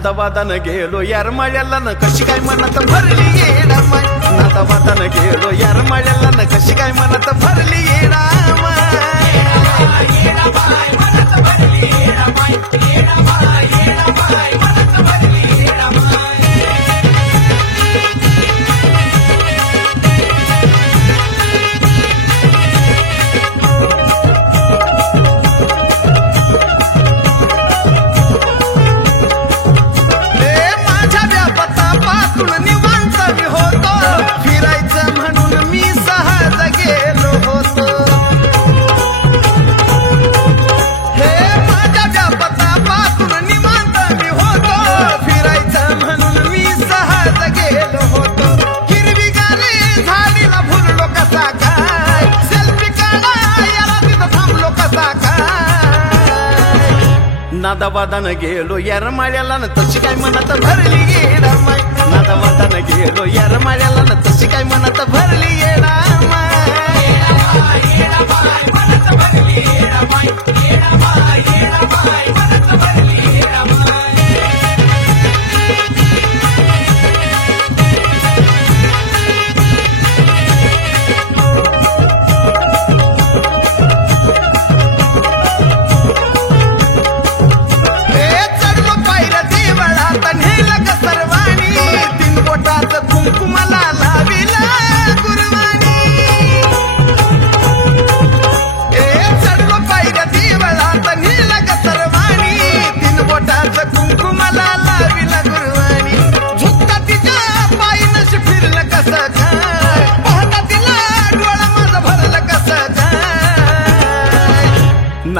नादावादानं गेलो यारमाळ्याला न कशी काय मनात भरली येडा माय नादावादानं गेलो यारमाळ्याला न कशी काय मनात भरली येडा नादावादानं गेलो यारमाळ्याला न तशी काय मनात भरली येडा माय नादावादानं गेलो यारमाळ्याला न तशी काय मनात भरली येडा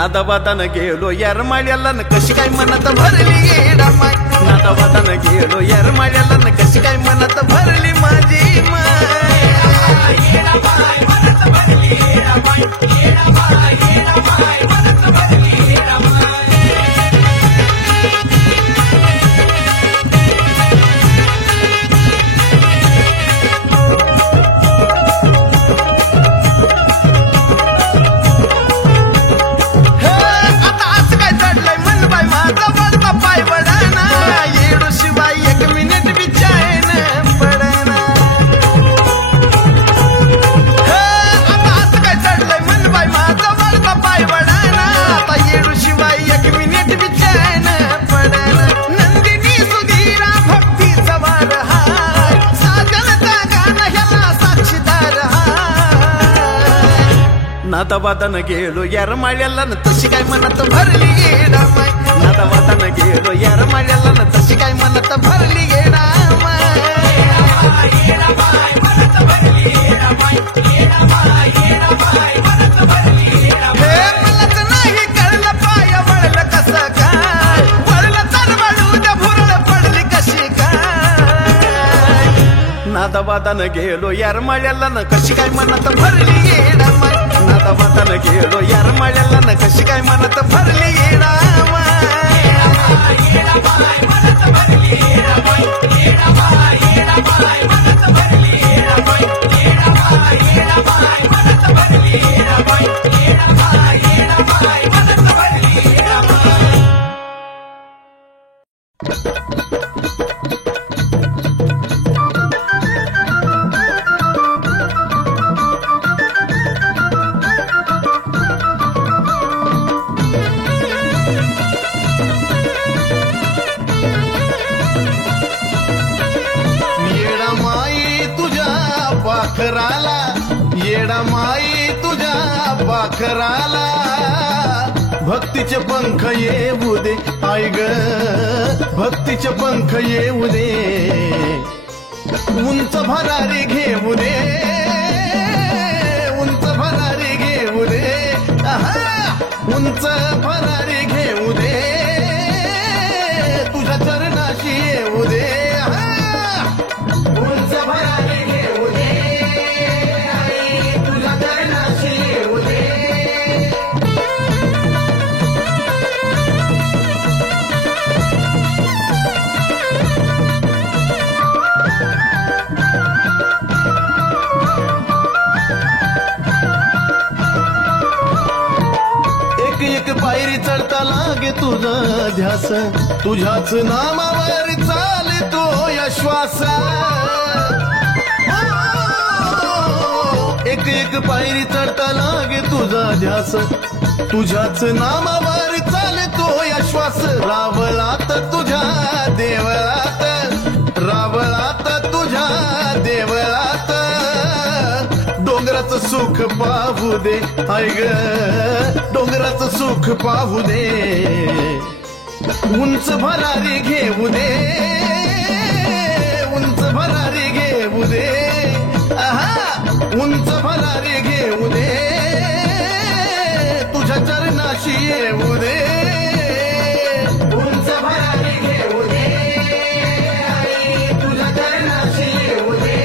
नादावादानं गेलो यारमाळ्याला न कशी काय मनात भरली येडा माय नादावादानं गेलो यारमाळ्याला न कशी काय मनात भरली माझी नादावादानं गेलो यारमाळ्याला न तशी काय मनात भरली येडा माय नादावादानं गेलो यारमाळ्याला न तशी काय मनात भरली येडा मलाच नाही कळलं पाय वळलं कसं काय वळलं तर वळू द्या भुरळ पडली कशी काय नादावादानं गेलो यारमाळ्याला न कशी काय मनात भरली येडा माय नादावादानं गेलो यारमाळ्याला न कशी काय मनात भरली येडा येडा माई तुझ्या पाखराला भक्तीचे पंख येऊ दे आई ग भक्तीचे पंख येऊ दे उंच भरारी घेऊ दे उंच भरारी घेऊ दे उंच भरारी घेऊ दे तुझ्या चरणाशी येऊ दे उंच भरारी घेऊ दे तुझ्या चरणाशी येऊ दे एक पायरी चढता लागे तुझा ध्यास तुझ्याच नामावर चालतो या श्वास एक पायरी चढता लागे तुझा ध्यास तुझ्याच नामावर चालतो या श्वास रावळात तुझ्या देवळात रावळात तुझ्या देवळात डोंगराचं सुख पाहू दे हाय ग डोंगराचं सुख पाहू दे उंच भरारी घेऊ दे उंच भरारी घेऊ दे उंच भरारी घेऊ दे तुझ्या चरणाशी येऊ दे उंच भरारी घेऊ दे तुझ्या चरणाशी येऊ दे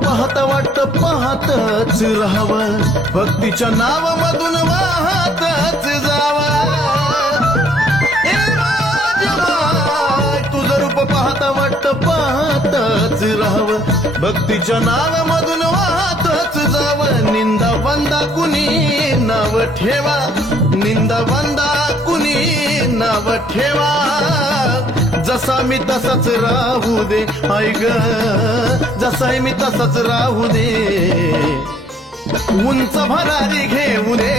पाहता वाटत पाहतच राहावं भक्तीच्या नावामधून वाहतच जावं तुझं रूप पाहता वाटत पाहतच राहावं भक्तीच्या नावामधून वाहतच जावं निंदा वंदा कुणी नाव ठेवा निंदा वंदा कुणी नाव ठेवा जसा मी तसाच राहू दे हाय ग जसा मी तसाच राहू दे उंच भरारी घेऊ दे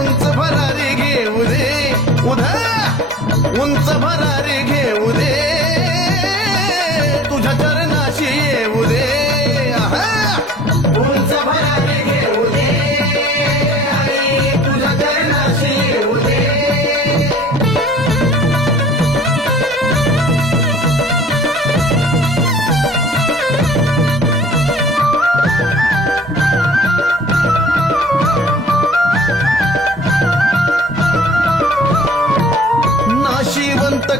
उंच भरारी घेऊ दे उंच भरारी घेऊ दे तुझ्या चरणाशी येऊ दे उंच भरारी घेऊ दे तुझ्या चरणाशी येऊ दे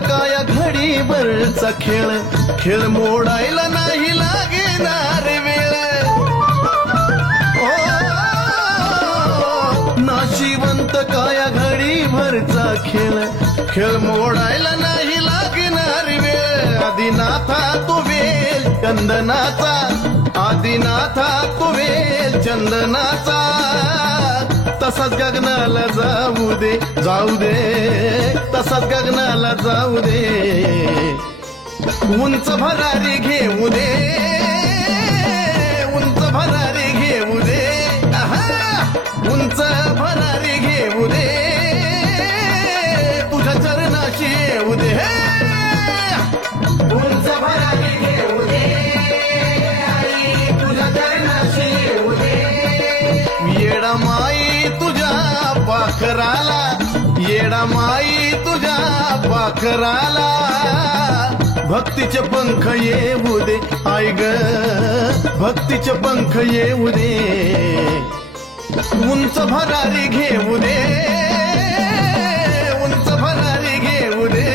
काया घडीभरचा खेळ खेळ मोडायला नाही लागणार वेळ नाशिवंत काया घडीभरचा खेळ खेळ मोडायला नाही लागणार वेळ आदिनाथा तू वेल चंदनाचा आदिनाथा तू वेल चंदनाचा तसाच गगनाला जाऊ दे तसाच गगनाला जाऊ दे उंच भरारी घेऊ दे उंच भरारी घेऊ दे उंच भरारी घेऊ दे तुझ्या चरणाशी येऊ दे उंच भरारी घेऊ दे तुझ्या चरणाशी येऊ दे येडा माई तुझ्या पाखराला येडा माई तुझ्या पाखराला भक्तीचे पंख येऊ दे आय ग भक्तीचे पंख येऊ दे उंच भरारी घेऊ दे उंच भरारी घेऊ दे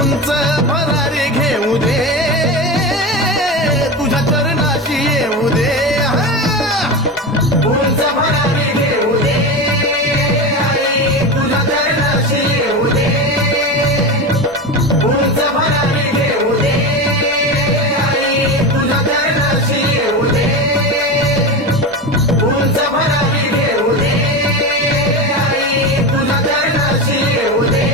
उंच भरारी घेऊ दे तुझ्या चरणाशी येऊ दे उंच भरारी घेऊ दे तुझ्या चरणाशी येऊ दे उंच भरारी घेऊ दे तुझ्या चरणाशी येऊ दे उंच भरारी घेऊ दे तुझ्या चरणाशी येऊ दे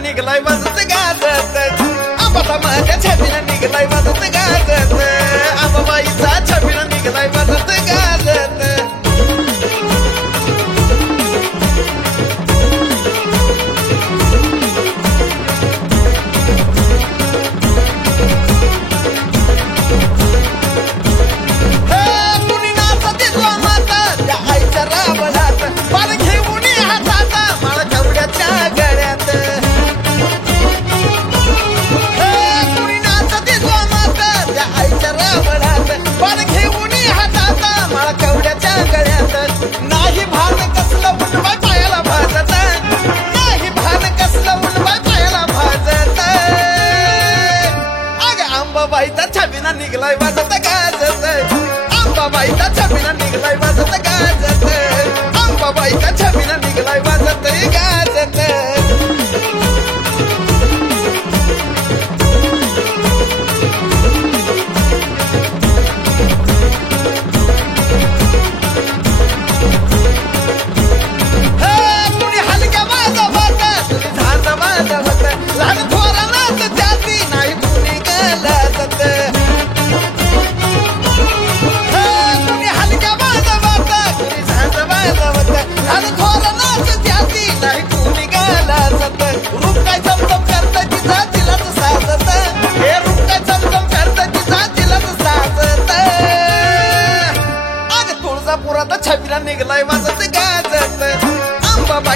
निघलाय वाजत गाजत आंबाचा माझ्या छापीला निघलाय वाजत गाजत आंबाबाईचा छापीला निघलाय वाजत गाजत कुणी नाचते माता त्या आईच्या रावणात पार घेऊन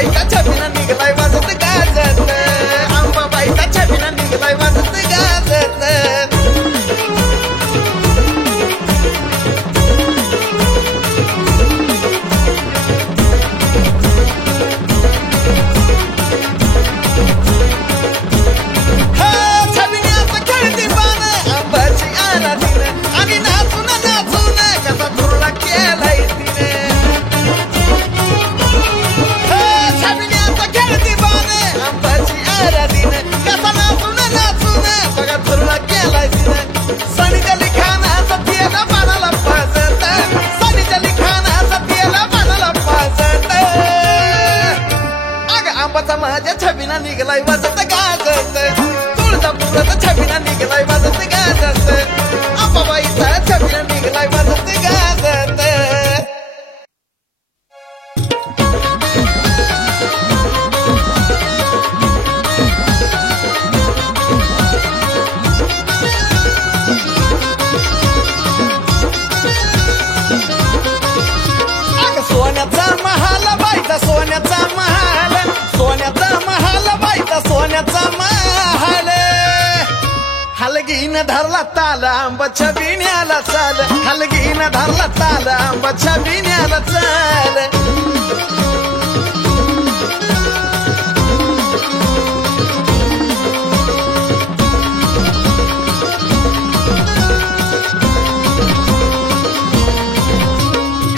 अंबाबाईच्या छबिना निघलाय वाजत गाजत अंबाबाईच्या छबिना निघलाय वाजत गाजत माझ्या छबिना निघलाय वाजत गाजत तुळजापुरात छबिना निघलाय वाजत गाजत अंबाबाईचा छबिना निघलाय वाजत गाजत सोन्याचा महाल बाईचा सोन्याचा महाल सोन्याचा महाल बाईचा सोन्याचा महाल हलगीन धरला ताल आंबा छबिन्याला चाल हलगीन धरला ताल आंबा छबिन्याला चाल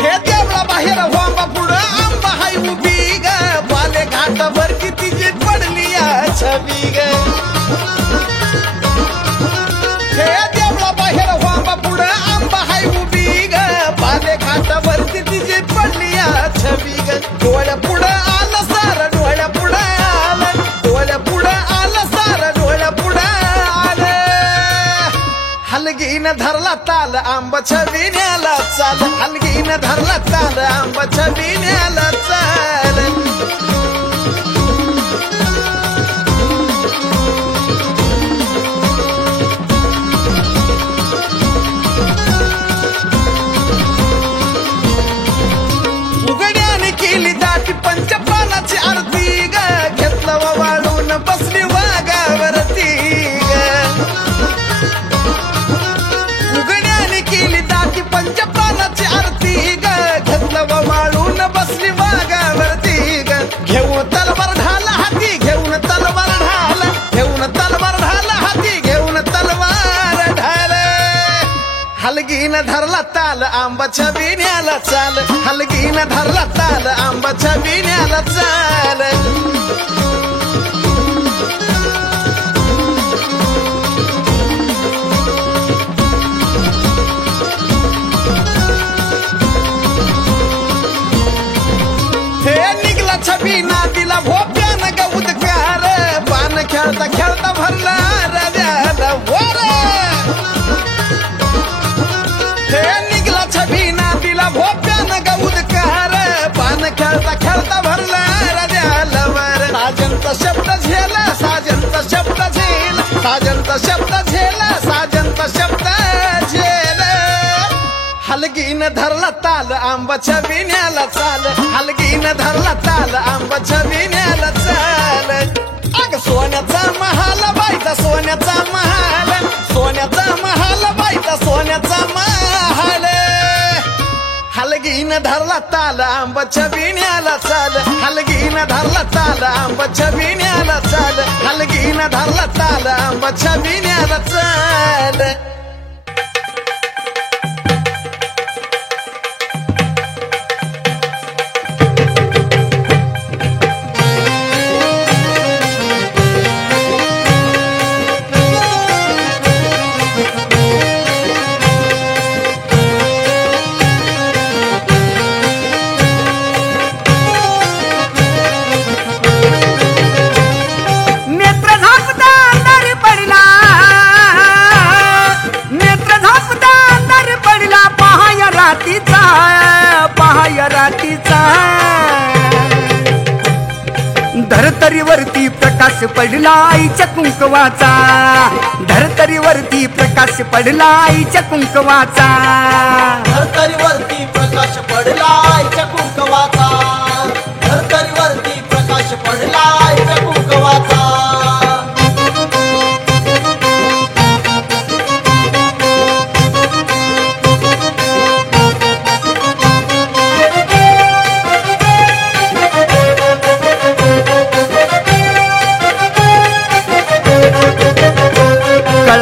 हे देवळा बाहेर वांबा पुढं आंबा हाय उभी ग बाले घाटावर किती जी पडली या छबी ग हे देवळा बाहेर वांबा पुढं आंबा हाय उभी ग बाले घाटावर किती जी पडली या छबी ग डोळ्या पुढं आलं सार डोळ्या पुढं आलं डोळ्या पुढं आलं सार डोळ्या पुढं आलं हलगीन धरला ताल आंबा छबिन्याला चाल हलगीन धरला ताल आंबा छबिन्याला चाल उघड्याने केली दाटी पंचप्राणाची आरती ग घेतलं वाळून बसली वाघावरती उघड्याने केली दाटी पंचप्राणाची आरती ग घेतलं वाळून बसली वाघावरती ग घेऊन तलवार ढाल हाती घेऊन तलवार ढाल घेऊन तलवार ढाल हाती घेऊन तलवार ढाल हलगीन धरला ताल आंबा छबिन्याला चाल हलगीन धरला ताल आंबा छबिन्याला चाल हे निघला छबिना दिला भोप्यान ग उदकार पान खेळता खेळता भरला रद्याला वर हे निघला छबिना दिला भोप्यान ग उदकार पान खेळता खेळता भरला रद्याला वर साजनचा शब्द झेला साजनचा शब्द झेला साजनचा शब्द झेला साजनचा शब्द झेला हलगीन धरला ताल आंबा छबिन्याला चाल हलगीन धरला ताल आंबा छबिन्याला चाल अग सोन्याचा महाल बाईचा सोन्याचा महाल सोन्याचा महाल बाईचा सोन्याचा महाल हलगीन धरला ताल आंबा छबिन्याला चाल हलगीन धरला ताल आंबा छबिन्याला चाल हलगीन धरला ताल आंबा छबिन्याला चाल धरतरीवरती प्रकाश पडला आईच्या कुंकवाचा धरतरीवरती प्रकाश पडला आईच्या कुंकवाचा धरतरीवरती प्रकाश पडला आईच्या कुंकवाचा धरतरीवरती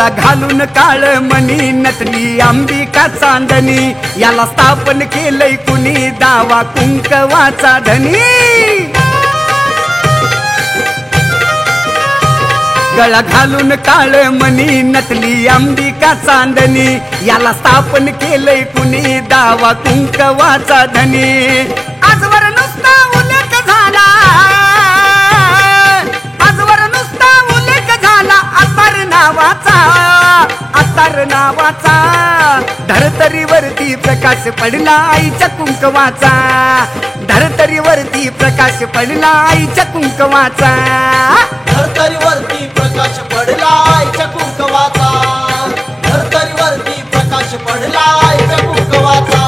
गळा घालून काळ मणी नटली अंबिका चांदणी याला स्थापन केलंय कुणी दावा कुंकवाचा धनी गळा घालून काळ मणी नटली अंबिका चांदणी याला स्थापन केलंय कुणी दावा कुंकवाचा धनी आजवर नुसता उल्लेख झाला आजवर नुसता उल्लेख झाला अत्तर नावाचा धरतरीवरती प्रकाश पडला आईच्या कुंकवाचा धरतरीवरती प्रकाश पडला आईच्या कुंकवाचा धरतरीवरती प्रकाश पडला आईच्या कुंकवाचा धरतरीवरती प्रकाश पडला आईच्या कुंकवाचा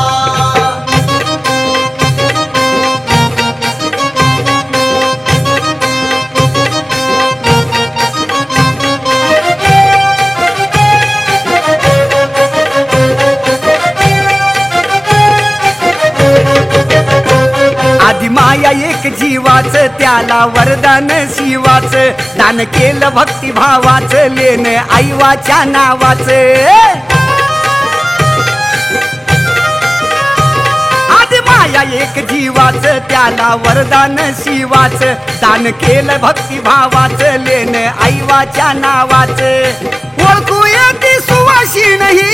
आधी माया एक जीवाच त्याला वरदान शिवाच दान केलं भक्तिभावाच लेन आईवाच्या नावाच आधी माया एक जीवाच त्याला वरदान शिवाच दान केलं भक्तिभावाच लेन आईवाच्या नावाच ओळखू येती सुवाशी नाही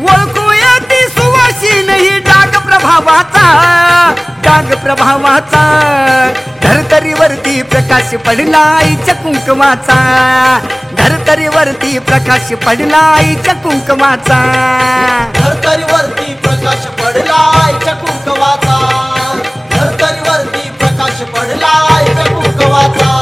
ओळखू येती सुवाशी नाही डाग प्रभावाचा धरतरीवरती प्रकाश पडला आईच्या कुंकवाचा धरतरीवरती प्रकाश पडला आईच्या कुंकवाचा धरतरीवरती प्रकाश पडला आईच्या कुंकवाचा धरतरीवरती प्रकाश पडला आईच्या कुंकवाचा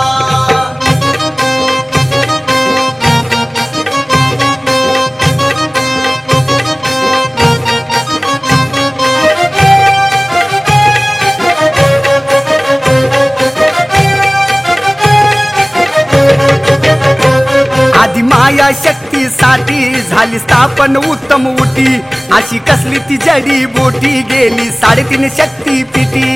आधी माया शक्तीसाठी झाली स्थापन उत्तम उटी अशी कसली ती जडी बोटी गेली 3.5 शक्ती पिटी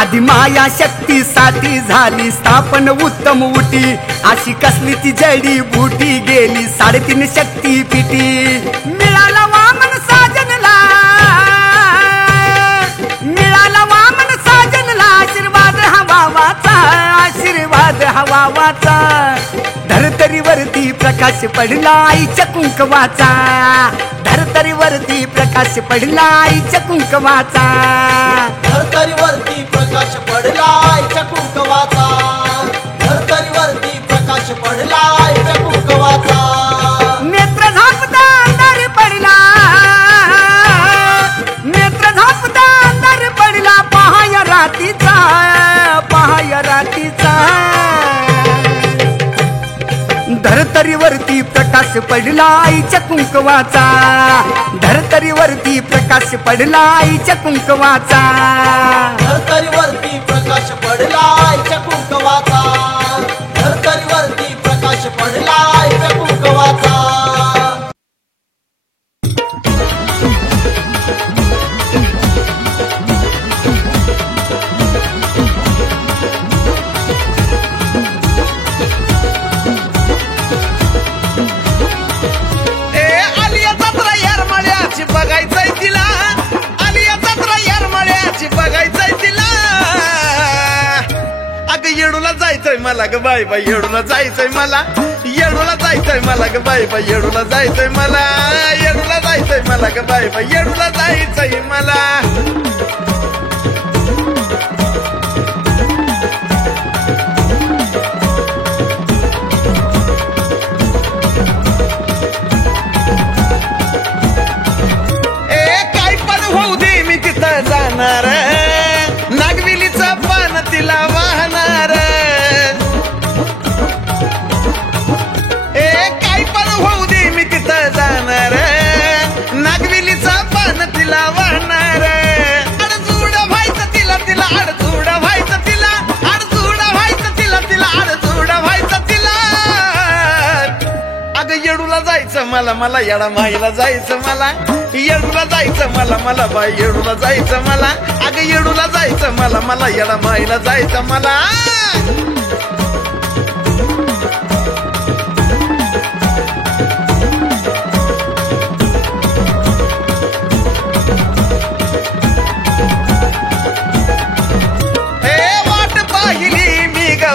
आधी माया शक्तीसाठी झाली स्थापन उत्तम उटी अशी कसली ती जडी बुटी गेली 3.5 शक्ती पिटी मिळाला वामन साजनला मिळाला वामन साजनला आशीर्वाद हवावाचा धरतरीवरती प्रकाश पडला आईच्या कुंकवाचा धरतरीवरती प्रकाश पडला आईच्या कुंकवाचा धरतरीवरती प्रकाश पडला आईच्या कुंकवाचा धरतरीवरती प्रकाश पडला आईच्या कुंकवाचा नेत्र झापता अंधार पडला नेत्र झापता अंधार पडला पहाय रातीचा धरतरीवरती प्रकाश पडला आईच्या कुंकवाचा धरतरीवरती प्रकाश पडला आईच्या कुंकवाचा धरतरीवरती प्रकाश पडला आईच्या कुंकवाचा धरतरीवरती प्रकाश पडला आईच्या कुंकवाचा बघायचंय तिला आलिया जत्रा येरमाळ्याची बघायचंय तिला अगं येडूला जायचंय मला ग बाई बाई येडूला जायचंय मला येडूला जायचंय मला ग बाई बाई येडूला जायचंय मला येडूला जायचंय मला ग बाई बाई येडूला जायचंय मला जाणार नागविलीचं पान तिला वाहणार काही पण होऊ दे मी तिथं जाणार नागविलीचं पान तिला वाहणार अडचूड व्हायचं तिला तिला अडचूड व्हायचं तिला अडचूड व्हायचं तिला तिला अडचूड व्हायचं तिला अगं येडूला जायचं जायचं मला येडा माईला जायचं मला येडूला जायचं मला बाई येडूला जायचं मला अगं येडूला जायचं मला येडा माईला जायचं मला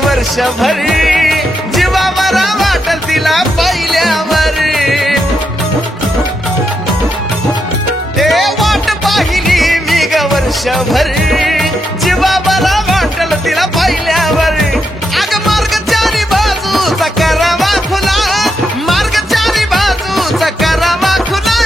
वर्षभर जीवावर वाटल तिला पहिल्यावर ते वाट पाहिली मी ग वर्षभर जीवावर वाटल तिला पहिल्यावर अग मार्ग चारी बाजूचा करावा खुला मार्ग चारी बाजूचा करावा खुला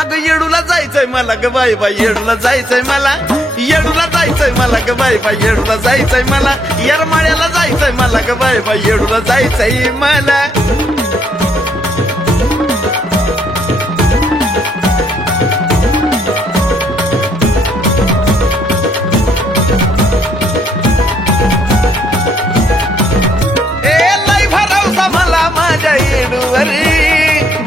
अग येडूला जायचंय मला ग बाई येडूला जायचंय मला येडूला जायचंय मला ग बाई येडूला जायचंय मला येरमाळ्याला जायचंय मला ग बाई येडूला जायचंय मला लय भरवसा मला माझ्या येडूवर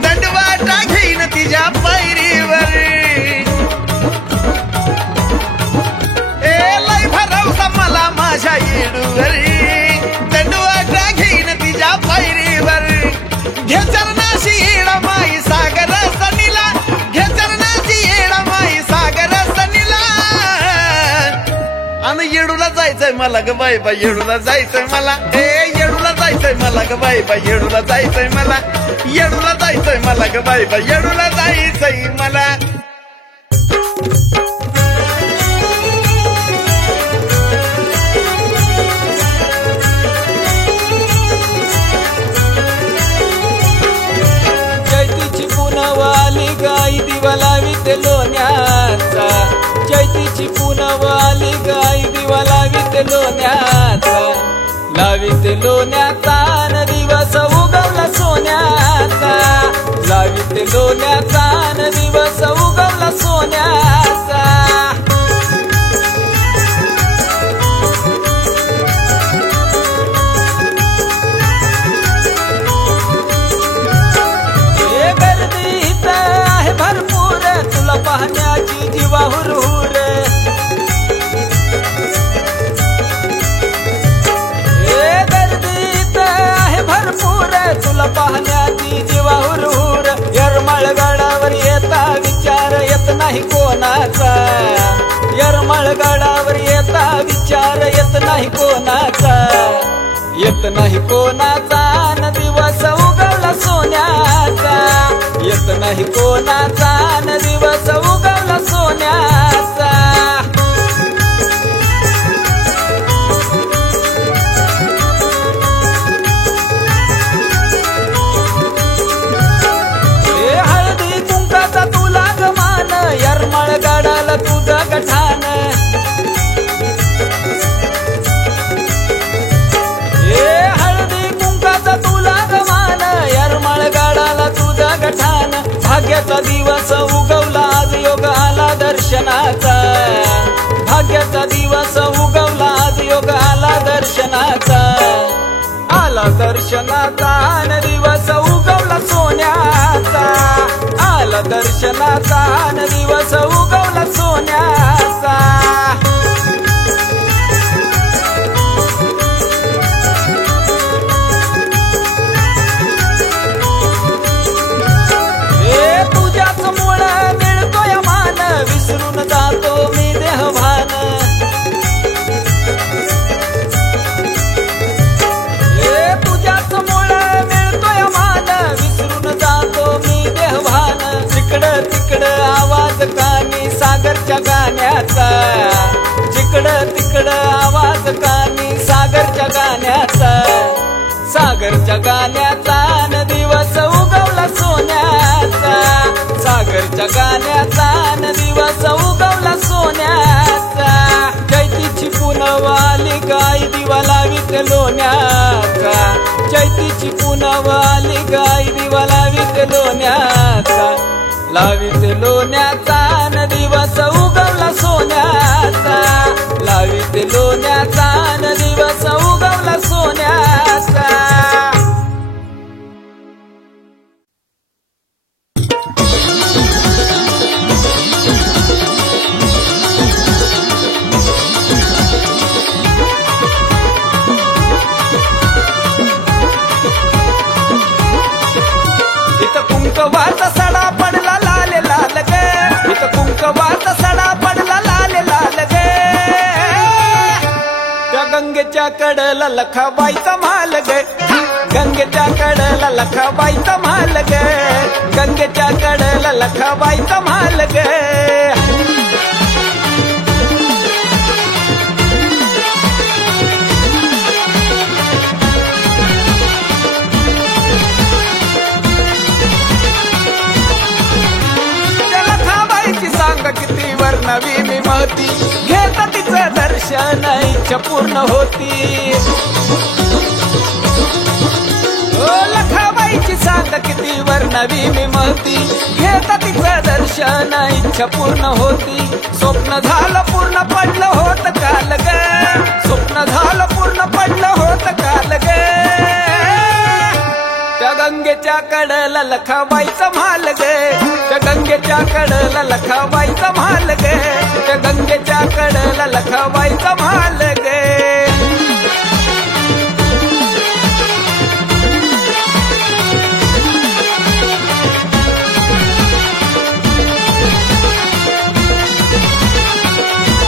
दंडवाटा घेईन तिच्या पायरीवर माझ्या येडूवरी दंडवाटा घेईन तिच्या पायरीवर घे चरणाशी येडा माई सागर सनीला घे चरणाशी येडा माई सागर सनीला आणि येडूला जायचंय मला ग बाई येडूला जायचंय मला येडूला जायचंय मला ग बाई येडूला जायचंय मला येडूला जायचंय मला ग बाई येडूला जायचंय मला गाई दिवा लावीत लोण्याचा चैतीची पुनवाली गाई दिवा लावीत लोण्याचा लावीत लोण्याचा न दिवस उगवला सोन्याचा लावीत लोण्याचा न दिवस उगवला सोन्याचा तुला पाहण्याची जीवा हुरहुर गर्दीत आहे भरपूर तुला पाहण्याची जीवा हुरहुर येरमाळगडावर येता विचार येत नाही कोणाचा येरमाळगडावर येता विचार येत नाही कोणाचा येत नाही कोणाचा न दिवस उगवला सोन्याचा येत नाही कोणाचा न दिवस उगवला सोन्याचा हळदी कुंकाचा तुला गमान येरमाळगडाला तुझं गठान भाग्याचा दिवस उगवला आज योग आला दर्शनाचा भाग्याचा दिवस उगवला आज योग आला दर्शनाचा आला दर्शनाचा न दिवस उगवला सोन्याचा आला दर्शनाचा न दिवस उगवला सोन्याचा विसरून जातो मी देहभान तुझ्याच मुळे मिळतोय मान विसरून जातो मी देहभान जिकडं तिकडं आवाज कानी सागरच्या गाण्याचा जिकडं तिकडं आवाज कानी सागरच्या गाण्याचा सागरच्या गाण्याचा न दिवस उगवला सोन्याचा सागरच्या गाण्याचा न दिवस उगवला सोन्याचा चैतीची पुनवाली गाई दिवा लावीत लोण्याचा चैतीची पुनवाली गाई दिवा लावीत लोण्याचा लावीत लोण्याचा न दिवस उगवला सोन्याचा लावीत लोण्याचा न दिवस उगवला सोन्याचा गंगेच्या कडला लखाबाईचा महाल ग गंगेच्या कडला लखाबाईचा महाल ग गंगेच्या कडला लखाबाईचा महाल ग किती वर्णवी मी महती घेता तिचं दर्शन इच्छा पूर्ण होती लखाबाईची सांग किती वर्णवी मी महती घेता तिचं दर्शन इच्छा पूर्ण होती स्वप्न झालं पूर्ण पडलं होत काल ग स्वप्न झालं पूर्ण पडलं होत काल ग त्या गंगेच्या कडला लखाबाईचा महाल ग त्या गंगेच्या कडला लखाबाईचा महाल ग त्या गंगेच्या कडला लखाबाईचा महाल ग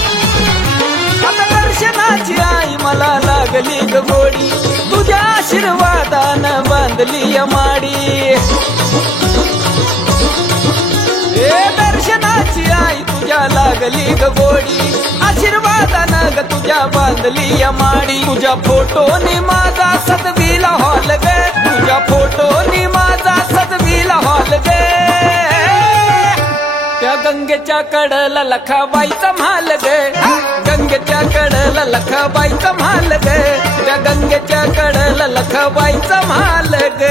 आता दर्शनाची आई मला लागली ग गोडी तुझ्या आशीर्वादानं बांधली माडी दर्शनाची आई तुझ्या लागली ग गोडी आशीर्वादानं ग तुझ्या बांधली माडी तुझ्या फोटोनी माझा सजविला हॉल ग तुझ्या फोटोनी माझा सजविला हॉल ग त्या गंगेच्या कडला लखाबाईचा महाल ग गंगेच्या कडला लखाबाईचा महाल ग त्या गंगेच्या कडला लखाबाईचा महाल ग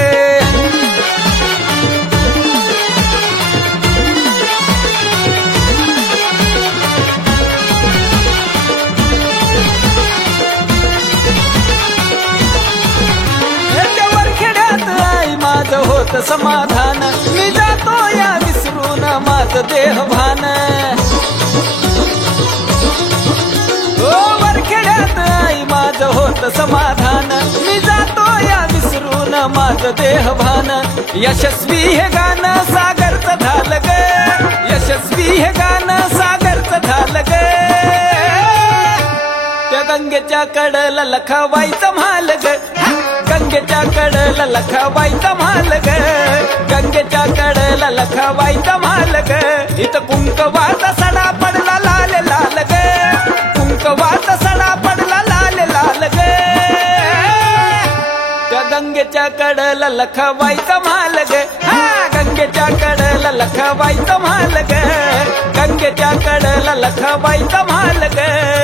माझ होत समाधान मी जातो या विसरून माझ देहभान वरखेड्यात आई माझ होत समाधान मी जातो या विसरून माझ देहभान यशस्वी हे गाणं सागरचं झालं ग यशस्वी हे गाणं सागरचं झालं ग त्या गंगेच्या कडला लखाबाईचा महाल ग गंगेच्या कडला लखाबाईचा महाल ग गंगेच्या कडला लखाबाईचा महाल ग इथं कुंकवाचा सडा पडला लाल लाल ग कुंकवाचा सडा पडला लाल लाल ग त्या गंगेच्या कडला लखाबाईचा महाल ग गंगेच्या कडला लखाबाईचा महाल ग गंगेच्या कडला लखाबाईचा महाल ग